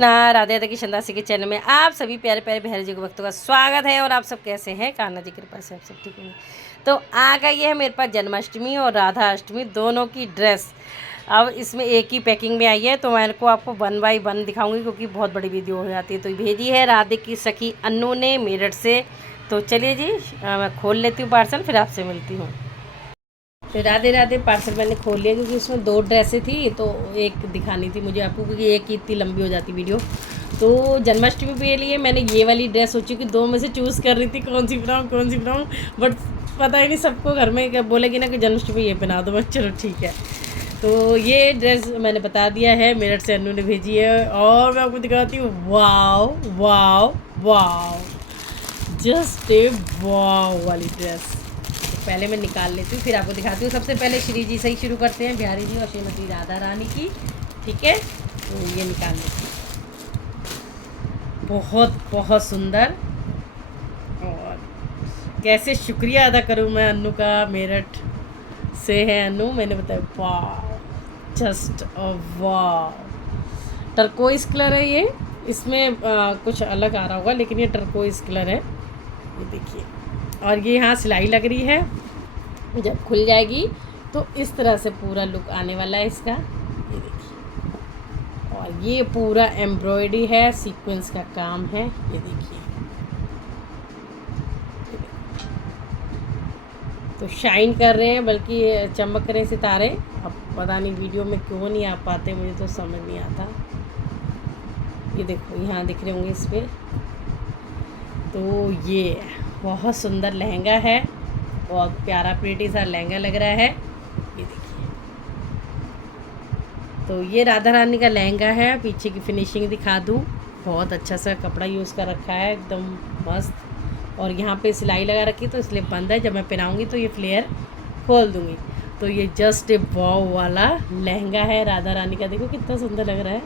कृष्णा। राधे राधे किशन दासी के चैनल में आप सभी प्यारे प्यारे बहन जी को भक्तों का स्वागत है। और आप सब कैसे हैं? कान्हा जी की कृपा से आप सब ठीक होंगे। तो आ गई है मेरे पास जन्माष्टमी और राधा अष्टमी दोनों की ड्रेस। अब इसमें एक ही पैकिंग में आई है, तो मैं इनको आपको 1 बाय 1 दिखाऊंगी क्योंकि बहुत बड़ी वीडियो हो जाती है। तो भेजी है राधे की सखी अन्नू ने मेरठ से। तो चलिए जी, मैं खोल लेती हूँ पार्सल, फिर आपसे मिलती हूँ। तो राधे राधे पार्सल मैंने खोल लिया क्योंकि उसमें 2 ड्रेसें थी, तो एक दिखानी थी मुझे आपको क्योंकि एक ही इतनी लंबी हो जाती वीडियो। तो जन्माष्टमी के लिए मैंने ये वाली ड्रेस सोची कि 2 में से चूज़ कर रही थी कौन सी बनाऊँ, बट पता ही नहीं, सबको घर में बोलेगी ना कि जन्माष्टमी ये पहना दो, बस चलो ठीक है। तो ये ड्रेस मैंने बता दिया है, मेरठ से अन्नू ने भेजी है। और मैं आपको दिखाती हूँ, वाव वाव वाव, जस्ट ए वाव वाली ड्रेस। पहले मैं निकाल लेती हूँ फिर आपको दिखाती हूँ। सबसे पहले श्री जी से ही शुरू करते हैं, बिहारी जी और श्रीमती राधा रानी की। ठीक है, तो ये निकाल लेती हूँ। बहुत बहुत सुंदर। और कैसे शुक्रिया अदा करूँ मैं अन्नू का, मेरठ से है अन्नू, मैंने बताया वाह, जस्ट वाह। टर्कोइस कलर है ये, इसमें कुछ अलग आ रहा होगा लेकिन ये टर्कोइस कलर है, ये देखिए। और ये यहाँ सिलाई लग रही है, जब खुल जाएगी तो इस तरह से पूरा लुक आने वाला है इसका, ये देखिए। और ये पूरा एम्ब्रॉयडरी है, सीक्वेंस का काम है, ये देखिए। तो शाइन कर रहे हैं, बल्कि चमक रहे सितारे। अब पता नहीं वीडियो में क्यों नहीं आ पाते, मुझे तो समझ नहीं आता। ये देखो यहाँ दिख रहे होंगे इस पर। तो ये बहुत सुंदर लहंगा है, बहुत प्यारा प्रीटी सा लहंगा लग रहा है, ये देखिए। तो ये राधा रानी का लहंगा है। पीछे की फिनिशिंग दिखा दूँ, बहुत अच्छा सा कपड़ा यूज़ कर रखा है, एकदम मस्त। और यहाँ पे सिलाई लगा रखी है तो इसलिए बंद है, जब मैं पहनाऊँगी तो ये फ्लेयर खोल दूँगी। तो ये जस्ट ए वाव वाला लहंगा है राधा रानी का, देखो कितना सुंदर लग रहा है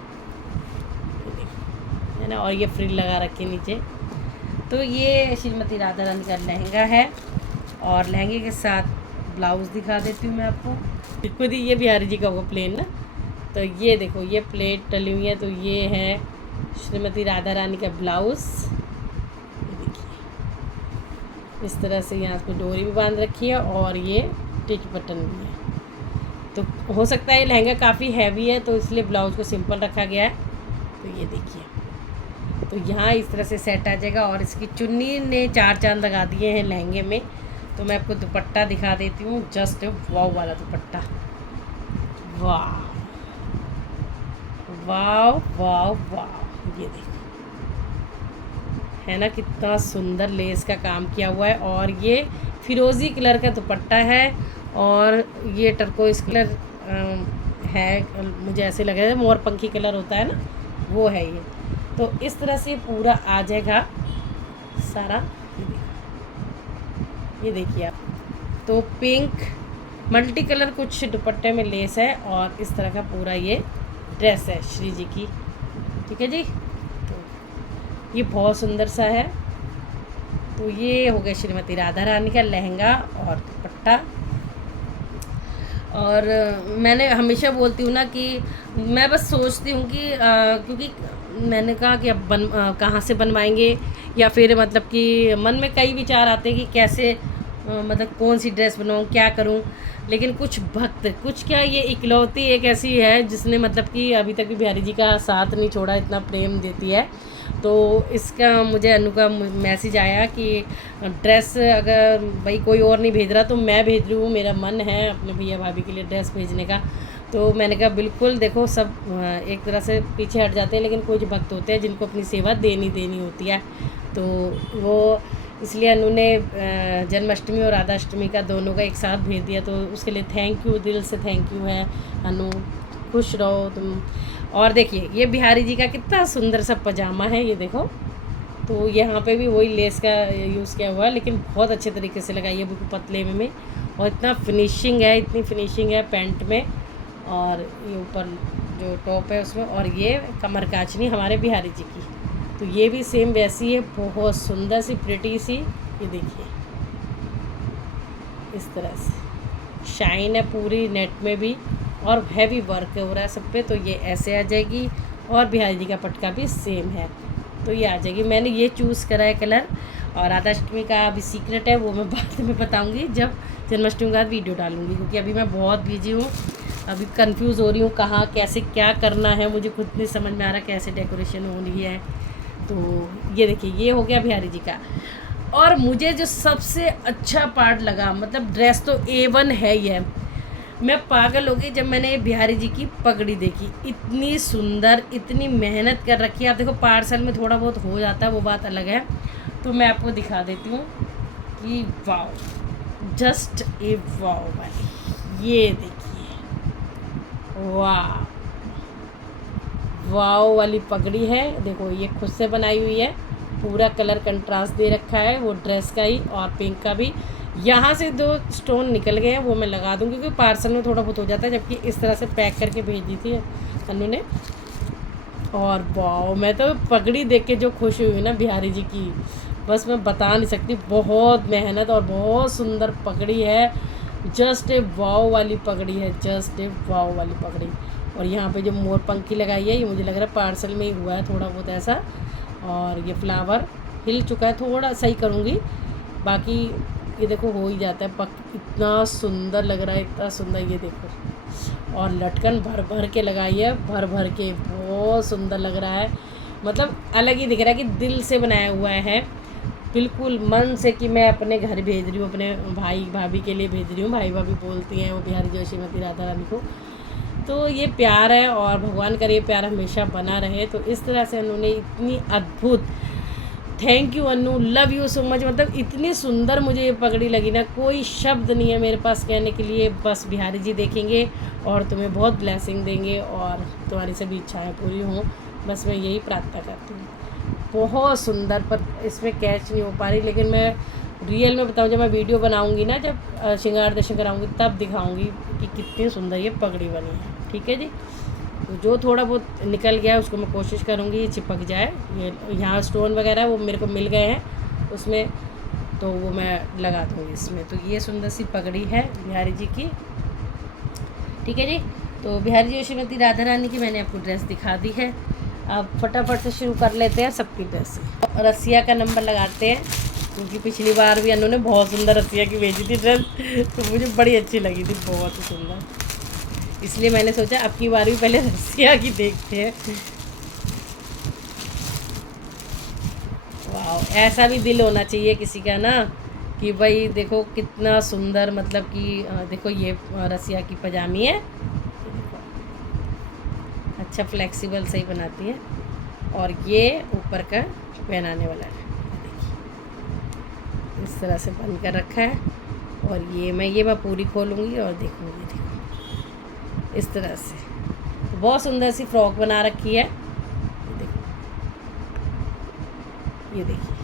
ना। और ये फ्रिल लगा रखी है नीचे। तो ये श्रीमती राधा रानी का लहंगा है। और लहंगे के साथ ब्लाउज़ दिखा देती हूँ मैं आपको। खुद ही ये बिहारी जी का होगा प्लेन ना। तो ये देखो, ये प्लेट डली हुई है। तो ये है श्रीमती राधा रानी का ब्लाउज़, ये देखिए। इस तरह से यहाँ पे डोरी भी बांध रखी है और ये टिच बटन भी है। तो हो सकता है ये लहंगा काफ़ी हैवी है तो इसलिए ब्लाउज़ को सिंपल रखा गया है। तो ये देखिए, तो यहाँ इस तरह से सेट आ जाएगा। और इसकी चुन्नी ने 4 चांद लगा दिए हैं लहंगे में। तो मैं आपको दुपट्टा दिखा देती हूँ, जस्ट वाव वाला दुपट्टा। वाह वाव वाव वाव, ये देखो, है ना कितना सुंदर लेस का काम किया हुआ है। और ये फिरोज़ी कलर का दुपट्टा है और ये टर्कोइस कलर है, मुझे ऐसे लग रहा है मोरपंखी कलर होता है ना, वो है ये। तो इस तरह से पूरा आ जाएगा सारा, ये देखिए आप। तो पिंक मल्टी कलर कुछ दुपट्टे में लेस है और इस तरह का पूरा ये ड्रेस है श्री जी की। ठीक है जी, तो ये बहुत सुंदर सा है। तो ये हो गया श्रीमती राधा रानी का लहंगा और दुपट्टा। और मैंने हमेशा बोलती हूँ ना कि मैं बस सोचती हूँ कि क्योंकि मैंने कहा कि अब कहाँ से बनवाएंगे, या फिर मतलब कि मन में कई विचार आते हैं कि कैसे मतलब कौन सी ड्रेस बनाऊँ, क्या करूँ। लेकिन कुछ भक्त, कुछ क्या, ये इकलौती एक ऐसी है जिसने मतलब कि अभी तक भी बिहारी जी का साथ नहीं छोड़ा, इतना प्रेम देती है। तो इसका मुझे अनु का मैसेज आया कि ड्रेस अगर भाई कोई और नहीं भेज रहा तो मैं भेज रही हूँ, मेरा मन है अपने भैया भाभी के लिए ड्रेस भेजने का। तो मैंने कहा बिल्कुल, देखो सब एक तरह से पीछे हट जाते हैं लेकिन कुछ भक्त होते हैं जिनको अपनी सेवा देनी होती है। तो वो इसलिए अनु ने जन्माष्टमी और राधा अष्टमी का दोनों का एक साथ भेज दिया। तो उसके लिए थैंक यू, दिल से थैंक यू है अनु, खुश रहो तुम। और देखिए ये बिहारी जी का कितना सुंदर सा पजामा है, ये देखो। तो यहाँ पे भी वही लेस का यूज़ किया हुआ है लेकिन बहुत अच्छे तरीके से लगाई है, बिल्कुल पतले में। और इतना फिनिशिंग है, इतनी फिनिशिंग है पैंट में। और ये ऊपर जो टॉप है उसमें, और ये कमर काचनी हमारे बिहारी जी की। तो ये भी सेम वैसी है, बहुत सुंदर सी प्रिटी सी, ये देखिए। इस तरह से शाइन है पूरी नेट में भी, और हैवी वर्क हो रहा है सब पे। तो ये ऐसे आ जाएगी और बिहारी जी का पटका भी सेम है, तो ये आ जाएगी। मैंने ये चूज़ करा है कलर। और राधाष्टमी का अभी सीक्रेट है, वो मैं बाद में बताऊंगी जब जन्माष्टमी के बाद वीडियो डालूंगी, क्योंकि अभी मैं बहुत बिजी हूँ। अभी कंफ्यूज हो रही हूँ कहाँ कैसे क्या करना है, मुझे खुद नहीं समझ में आ रहा कैसे डेकोरेशन होनी है। तो ये देखिए, ये हो गया बिहारी जी का। और मुझे जो सबसे अच्छा पार्ट लगा, मतलब ड्रेस तो A1 है ही है। मैं पागल हो गई जब मैंने बिहारी जी की पगड़ी देखी, इतनी सुंदर, इतनी मेहनत कर रखी है। आप देखो पार्सल में थोड़ा बहुत हो जाता है, वो बात अलग है। तो मैं आपको दिखा देती हूँ कि वाओ, जस्ट ए वाओ भाई, ये देखिए, वाह वाओ वाली पगड़ी है। देखो ये खुद से बनाई हुई है, पूरा कलर कंट्रास्ट दे रखा है, वो ड्रेस का ही और पिंक का भी। यहाँ से 2 स्टोन निकल गए हैं, वो मैं लगा दूँगी क्योंकि पार्सल में थोड़ा बहुत हो जाता है, जबकि इस तरह से पैक करके भेज दी थी अनु ने। और वाओ, मैं तो पगड़ी देख के जो खुश हुई ना बिहारी जी की, बस मैं बता नहीं सकती। बहुत मेहनत और बहुत सुंदर पगड़ी है, जस्ट ए वाओ वाली पगड़ी है, जस्ट ए वाओ वाली पगड़ी। और यहाँ पे जो मोर पंखी लगाई है, ये मुझे लग रहा है पार्सल में ही हुआ है थोड़ा बहुत ऐसा। और ये फ्लावर हिल चुका है, थोड़ा सही करूँगी, बाकी ये देखो हो ही जाता है इतना सुंदर लग रहा है, इतना सुंदर। ये देखो, और लटकन भर भर के लगाई है, भर भर के, बहुत सुंदर लग रहा है। मतलब अलग ही दिख रहा है कि दिल से बनाया हुआ है, बिल्कुल मन से, कि मैं अपने घर भेज रही हूँ, अपने भाई भाभी के लिए भेज रही हूँ। भाई भाभी बोलती हैं वो बिहारी जी श्रीमती राधा रानी को। तो ये प्यार है, और भगवान करे ये प्यार हमेशा बना रहे। तो इस तरह से उन्होंने इतनी अद्भुत, thank you Anu, love you so much. मतलब इतनी सुंदर मुझे ये पगड़ी लगी ना, कोई शब्द नहीं है मेरे पास कहने के लिए। बस बिहारी जी देखेंगे और तुम्हें बहुत ब्लेसिंग देंगे और तुम्हारी सभी इच्छाएं पूरी हों, बस मैं यही प्रार्थना करती हूँ। बहुत सुंदर, पर इसमें कैच नहीं हो पा रही, लेकिन मैं रियल में बताऊँ, जब मैं वीडियो बनाऊँगी ना, जब श्रृंगार दर्शन कराऊँगी, तब दिखाऊँगी कि कितनी सुंदर ये पगड़ी बनी है। ठीक है जी। तो जो थोड़ा बहुत निकल गया उसको मैं कोशिश करूँगी ये चिपक जाए। ये यहाँ स्टोन वगैरह वो मेरे को मिल गए हैं उसमें, तो वो मैं लगा दूँगी इसमें। तो ये सुंदर सी पगड़ी है बिहारी जी की। ठीक है जी। तो बिहारी जी श्रीमती राधा रानी की मैंने आपको ड्रेस दिखा दी है। अब फटाफट से शुरू कर लेते हैं सबकी ड्रेस। रसिया का नंबर लगाते हैं, क्योंकि पिछली बार भी अनु ने बहुत सुंदर रसिया की भेजी थी ड्रेस, तो मुझे बड़ी अच्छी लगी थी, बहुत ही सुंदर। इसलिए मैंने सोचा अब की बार भी पहले रसिया की देखते हैं। वाह, ऐसा भी दिल होना चाहिए किसी का ना, कि भाई देखो कितना सुंदर, मतलब कि देखो ये रसिया की पजामी है, अच्छा फ्लेक्सिबल सही बनाती है। और ये ऊपर का पहनाने वाला है, देखिए इस तरह से बंद कर रखा है। और ये मैं पूरी खोलूँगी और देखूँगी, देखो इस तरह से बहुत सुंदर सी फ्रॉक बना रखी है। ये देखिए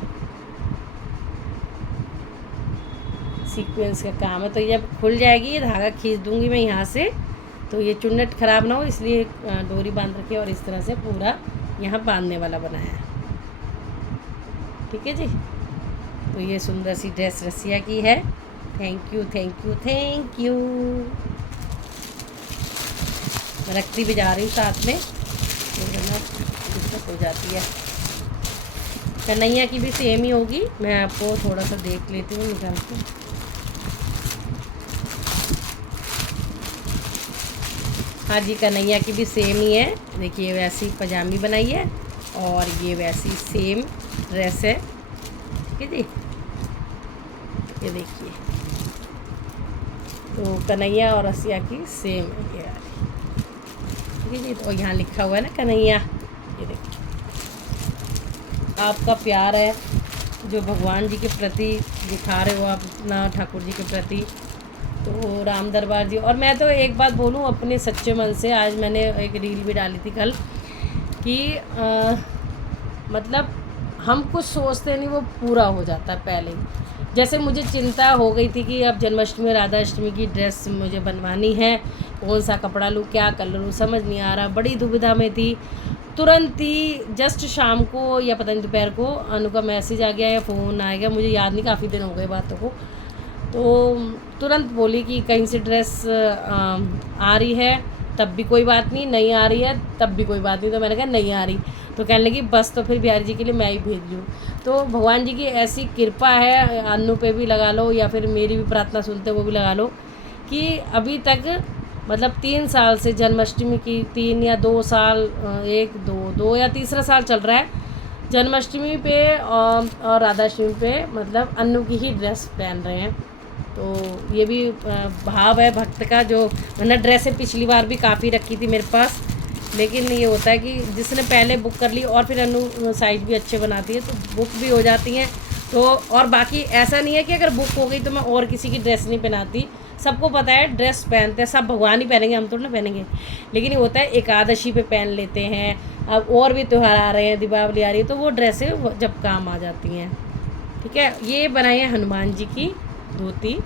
सीक्वेंस का काम है। तो ये जब खुल जाएगी, ये धागा खींच दूंगी मैं यहाँ से, तो ये चुन्नट ख़राब ना हो, इसलिए डोरी बांध रखी है। और इस तरह से पूरा यहाँ बांधने वाला बनाया है। ठीक है जी। तो ये सुंदर सी ड्रेस रसिया की है। Thank you thank you thank you. रखती भी जा रही हूँ साथ में, दिक्कत हो जाती है। कन्हैया की भी सेम ही होगी, मैं आपको थोड़ा सा देख लेती हूँ निकाल के। हाँ जी, कन्हैया की भी सेम ही है। देखिए वैसी पजामी बनाई है और ये वैसी सेम ड्रेस है। ठीक है जी। ये देखिए, तो कन्हैया और रसिया की सेम है ये वाली। ठीक है जी। तो यहाँ लिखा हुआ है ना कन्हैया, ये देखिए आपका प्यार है जो भगवान जी के प्रति दिखा रहे हो आप अपना, ठाकुर जी के प्रति, तो राम दरबार जी। और मैं तो एक बात बोलूँ अपने सच्चे मन से, आज मैंने एक रील भी डाली थी कल कि मतलब हम कुछ सोचते नहीं, वो पूरा हो जाता है पहले ही। जैसे मुझे चिंता हो गई थी कि अब जन्माष्टमी राधा अष्टमी की ड्रेस मुझे बनवानी है, कौन सा कपड़ा लूँ, क्या कलर लूँ, समझ नहीं आ रहा, बड़ी दुविधा में थी। तुरंत ही जस्ट शाम को या पता नहीं दोपहर को अनु का मैसेज आ गया या फ़ोन आ गया, मुझे याद नहीं, काफ़ी दिन हो गए बातों को। तो तुरंत बोली कि कहीं से ड्रेस आ रही है तब भी कोई बात नहीं, नहीं आ रही है तब भी कोई बात नहीं। तो मैंने कहा नहीं आ रही, तो कहने लगी बस तो फिर बिहारी जी के लिए मैं ही भेज दूँ। तो भगवान जी की ऐसी कृपा है, अन्नू पे भी लगा लो या फिर मेरी भी प्रार्थना सुनते वो भी लगा लो, कि अभी तक मतलब 3 साल से जन्माष्टमी की, 3 या 2 साल, 1 2 या तीसरा साल चल रहा है, जन्माष्टमी पे और राधाष्टमी पे मतलब अन्नू की ही ड्रेस पहन रहे हैं। तो ये भी भाव है भक्त का। जो मैंने ड्रेसें पिछली बार भी काफ़ी रखी थी मेरे पास, लेकिन ये होता है कि जिसने पहले बुक कर ली, और फिर अन्नू साइज भी अच्छे बनाती है तो बुक भी हो जाती हैं। तो और बाकी ऐसा नहीं है कि अगर बुक हो गई तो मैं और किसी की ड्रेस नहीं पहनाती। सबको पता है ड्रेस पहनते हैं सब, भगवान ही पहनेंगे, हम थोड़ा ना पहनेंगे। लेकिन ये होता है एकादशी पे पहन लेते हैं, अब और भी त्यौहार आ रहे हैं, दीपावली आ रही है, तो वो ड्रेसें जब काम आ जाती हैं। ठीक है, ये बनाई है हनुमान जी की धोती।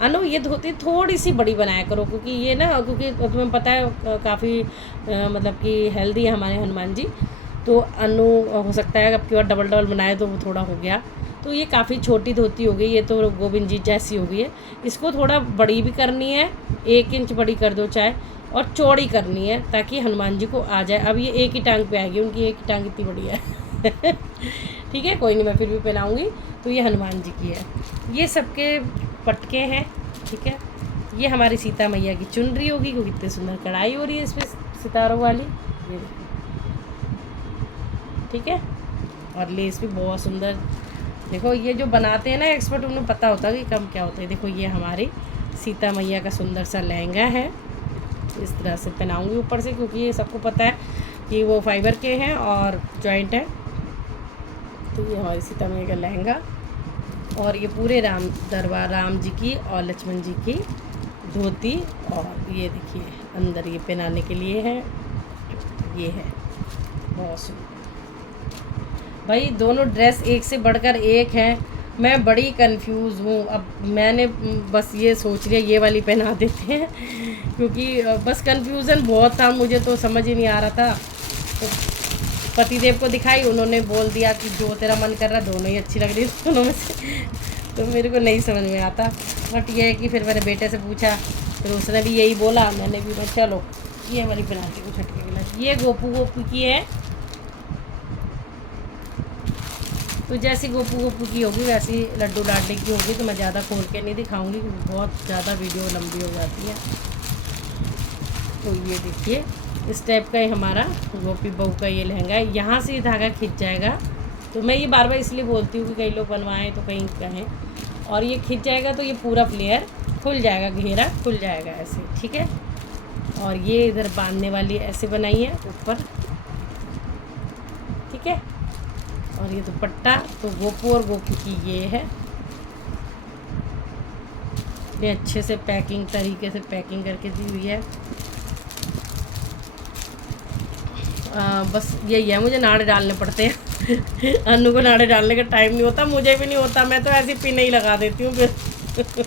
अनु ये धोती थोड़ी सी बड़ी बनाया करो, क्योंकि ये ना, क्योंकि तुम्हें पता है काफ़ी मतलब कि हेल्दी है हमारे हनुमान जी। तो अनु हो सकता है अब की बार डबल डबल बनाए तो वो थोड़ा हो गया। तो ये काफ़ी छोटी धोती हो गई, ये तो गोविंद जी जैसी हो गई है। इसको थोड़ा बड़ी भी करनी है, 1 इंच बड़ी कर दो चाहे, और चौड़ी करनी है ताकि हनुमान जी को आ जाए। अब ये एक ही टांग पे आएगी, उनकी एक ही टांग इतनी बड़ी है। ठीक है, कोई नहीं, मैं फिर भी पहनाऊँगी। तो ये हनुमान जी की है, ये सबके पटके हैं। ठीक है, ये हमारी सीता मैया की चुनरी होगी, क्योंकि इतनी सुंदर कढ़ाई हो रही है इस पर सितारों वाली। ठीक है, और लेस भी बहुत सुंदर। देखो ये जो बनाते हैं ना एक्सपर्ट, उन्हें पता होता है कि कम क्या होता है। देखो ये हमारी सीता मैया का सुंदर सा लहंगा है, इस तरह से पहनाऊँगी ऊपर से, क्योंकि ये सबको पता है कि वो फाइबर के हैं और जॉइंट है। तो ये हमारी सीता मैया का लहंगा, और ये पूरे दरबार राम जी की और लक्ष्मण जी की धोती। और ये देखिए अंदर ये पहनाने के लिए है, ये है बहुत सुंदर। भाई दोनों ड्रेस एक से बढ़कर एक हैं, मैं बड़ी कंफ्यूज हूँ। अब मैंने बस ये सोच लिया ये वाली पहना देते हैं, क्योंकि बस कंफ्यूजन बहुत था, मुझे तो समझ ही नहीं आ रहा था। तो पतिदेव को दिखाई, उन्होंने बोल दिया कि जो तेरा मन कर रहा, दोनों ही अच्छी लग रही है दोनों में से। तो मेरे को नहीं समझ में आता, बट ये है कि फिर मैंने बेटे से पूछा, फिर उसने भी यही बोला, मैंने भी चलो ये वाली बना के कुछ हटके गिला। ये गोपू की है, तो जैसी गोपू की होगी वैसी लड्डू लाडली की होगी। तो मैं ज़्यादा खोल के नहीं दिखाऊंगी, क्योंकि बहुत ज़्यादा वीडियो लंबी हो जाती है। तो ये देखिए इस टाइप का ही हमारा गोपी बहू का ये लहंगा है। यहाँ से ये धागा खिंच जाएगा, तो मैं ये बार बार इसलिए बोलती हूँ कि कई लोग बनवाएं तो कहीं कहें। और ये खिंच जाएगा तो ये पूरा फ्लेयर खुल जाएगा, घेरा खुल जाएगा ऐसे। ठीक है, और ये इधर बांधने वाली ऐसे बनाई है ऊपर। ठीक है, और ये दुपट्टा तो गोपू और गोपी की ये है, ये अच्छे से पैकिंग तरीके से पैकिंग करके दी हुई है। बस यही है, मुझे नाड़े डालने पड़ते हैं। अन्नू को नाड़े डालने का टाइम नहीं होता, मुझे भी नहीं होता, मैं तो ऐसी पिन ही लगा देती हूँ फिर।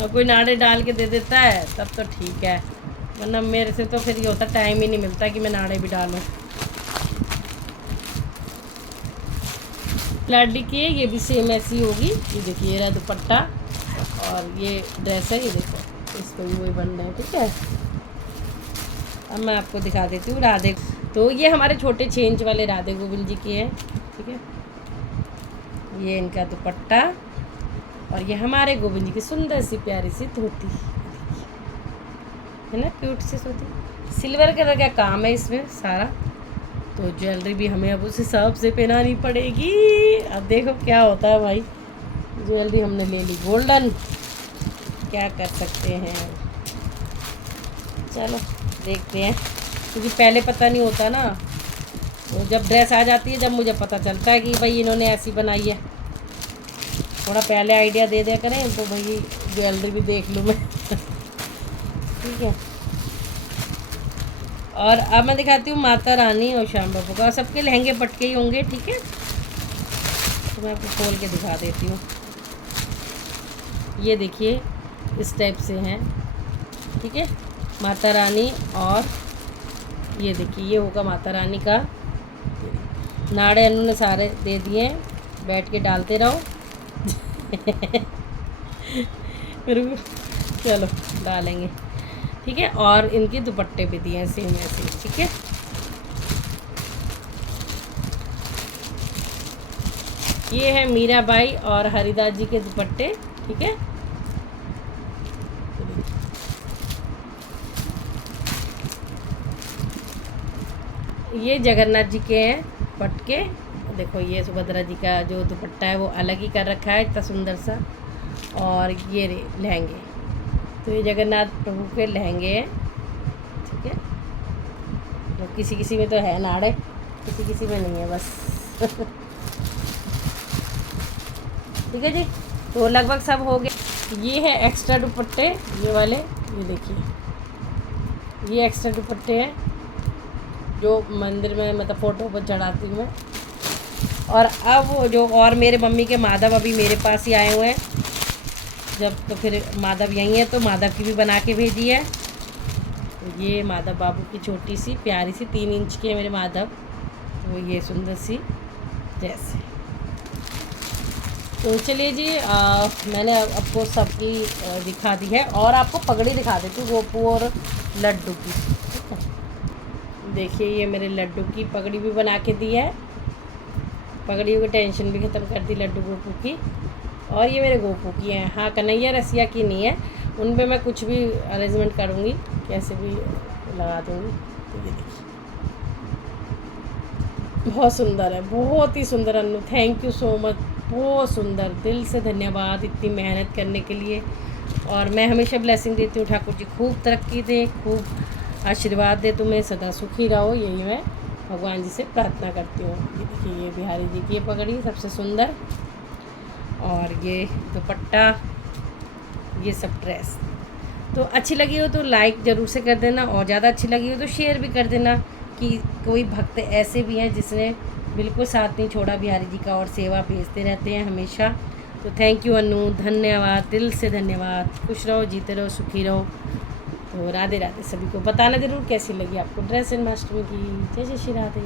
और कोई नाड़े डाल के दे देता है तब तो ठीक है, वरना मेरे से तो फिर ये होता टाइम ही नहीं मिलता कि मैं नाड़े भी डालूँ। लाडली की है, ये भी सेम ऐसी होगी। ये देखिए ये रहा दुपट्टा और ये ड्रेस है, ये देखो इस पर भी वही बन रहा है। ठीक है, अब मैं आपको दिखा देती हूँ राधे। तो ये हमारे छोटे चेंज वाले राधे गोविंद जी की है। ठीक है, ये इनका दुपट्टा, और ये हमारे गोविंद जी की सुंदर सी प्यारी सी धोती है ना, क्यूट सी धोती। सिल्वर कलर का काम है इसमें सारा। तो ज्वेलरी भी हमें अब उस हिसाब से पहनानी पड़ेगी। अब देखो क्या होता है भाई, ज्वेलरी हमने ले ली गोल्डन, क्या कर सकते हैं। चलो देखते हैं, क्योंकि पहले पता नहीं होता ना, तो जब ड्रेस आ जाती है जब मुझे पता चलता है कि भाई इन्होंने ऐसी बनाई है। थोड़ा पहले आइडिया दे दिया करें तो भाई ज्वेलरी भी देख लूँ मैं। ठीक है, और अब मैं दिखाती हूँ माता रानी और श्याम बाबू का। सबके लहंगे पटके ही होंगे। ठीक है, तो मैं आपको खोल के दिखा देती हूँ। ये देखिए इस टाइप से हैं। ठीक है, माता रानी, और ये देखिए ये होगा माता रानी का। नाड़े उन्होंने सारे दे दिए, बैठ के डालते रहो। फिर चलो डालेंगे। ठीक है। और इनके दुपट्टे भी दिए हैं सेम ऐसे, ठीक है। ये है मीराबाई और हरिदास जी के दुपट्टे, ठीक है। ये जगन्नाथ जी के हैं पटके। देखो ये सुभद्रा जी का जो दुपट्टा है वो अलग ही कर रखा है, इतना सुंदर सा। और ये लहंगे, तो ये जगन्नाथ प्रभु के लहंगे हैं, ठीक है। तो किसी किसी में तो है नाड़े, किसी किसी में नहीं है बस। ठीक है जी, तो लगभग सब हो गया। ये है एक्स्ट्रा दुपट्टे, ये वाले, ये देखिए ये एक्स्ट्रा दुपट्टे हैं जो मंदिर में मतलब फ़ोटो पर चढ़ाती हूँ मैं। और अब वो जो और मेरे मम्मी के माधव अभी मेरे पास ही आए हुए हैं, जब तो फिर माधव यहीं है तो माधव की भी बना के भेजी है। तो ये माधव बाबू की छोटी सी प्यारी सी 3 इंच की है मेरे माधव, तो ये सुंदर सी जैसे। तो चलिए जी, मैंने आपको सबकी दिखा दी है और आपको पगड़ी दिखा देती हूँ गोपू और लड्डू की। देखिए ये मेरे लड्डू की पगड़ी भी बना के दी है, पगड़ियों की टेंशन भी ख़त्म कर दी लड्डू गोपू की। और ये मेरे गोपू की हैं, हाँ कन्हैया रसिया की नहीं है, उन पे मैं कुछ भी अरेंजमेंट करूँगी, कैसे भी लगा दूँगी। तो ये देखिए बहुत सुंदर है, बहुत ही सुंदर Annu, thank you so much, बहुत सुंदर, दिल से धन्यवाद इतनी मेहनत करने के लिए। और मैं हमेशा ब्लेसिंग देती हूँ, ठाकुर जी खूब तरक्की दें, खूब आशीर्वाद दे, तुम्हें सदा सुखी रहो, यही मैं भगवान जी से प्रार्थना करती हूँ। ये देखिए ये बिहारी जी की ये पगड़ी सबसे सुंदर, और ये दुपट्टा, ये सब ड्रेस। तो अच्छी लगी हो तो लाइक ज़रूर से कर देना, और ज़्यादा अच्छी लगी हो तो शेयर भी कर देना, कि कोई भक्त ऐसे भी हैं जिसने बिल्कुल साथ नहीं छोड़ा बिहारी जी का और सेवा भेजते रहते हैं हमेशा। तो थैंक यू अन्नू, धन्यवाद, दिल से धन्यवाद, खुश रहो, जीते रहो, सुखी रहो। तो राधे राधे, सभी को बताना ज़रूर कैसी लगी आपको ड्रेस जन्माष्टमी की। जय जय श्री राधे।